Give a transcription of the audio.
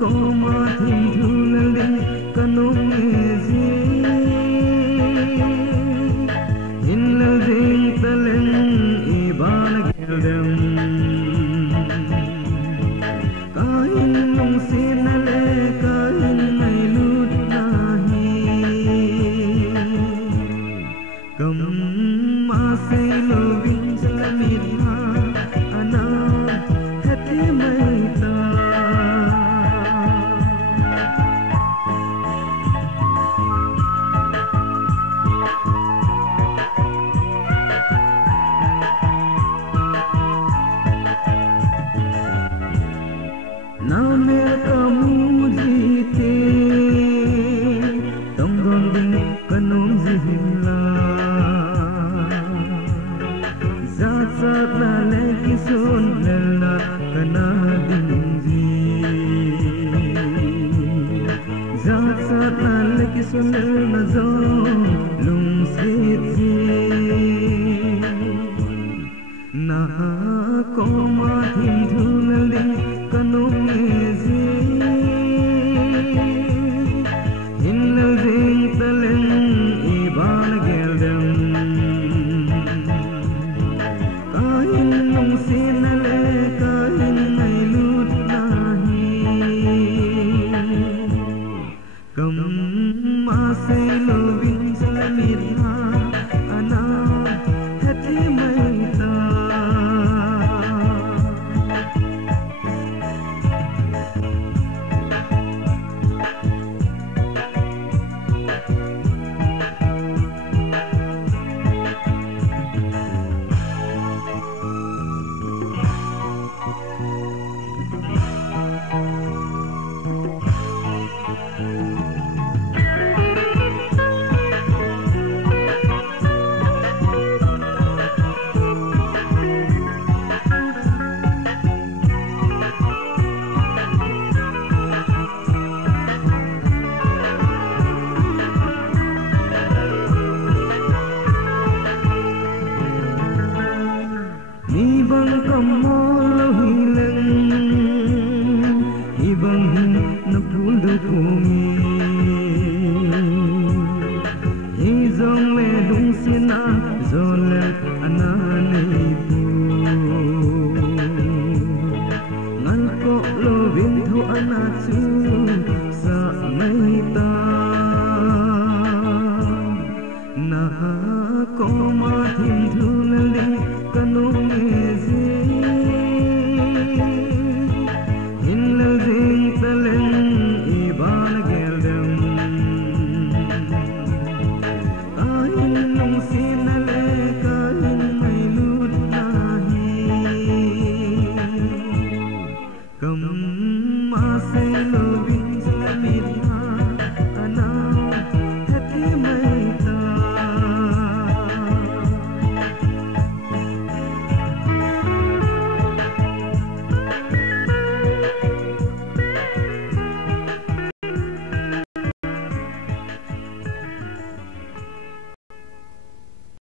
có mà thêm thương lên kanong ezi in la ding talen ibana geldem kain nung sinale kain mai lut nahi kam ma se lo vin salamit ha ana hati mai ta na mer kamu jite tonggon ding kanom zihla zat zat na le kisun lella kana ding ji zat zat na le kisun lella zo lung sit ji na ko ma thim thung le kanong ezi in la ding talen iban geldem kain nung sinale kain mai lut nahi kam ma se lo vin salamit ha ana hati mai ta ibang kamolo hilang ibang napundo kumi izong le dung sina zole anani pu ngal ko lo vintu anatsu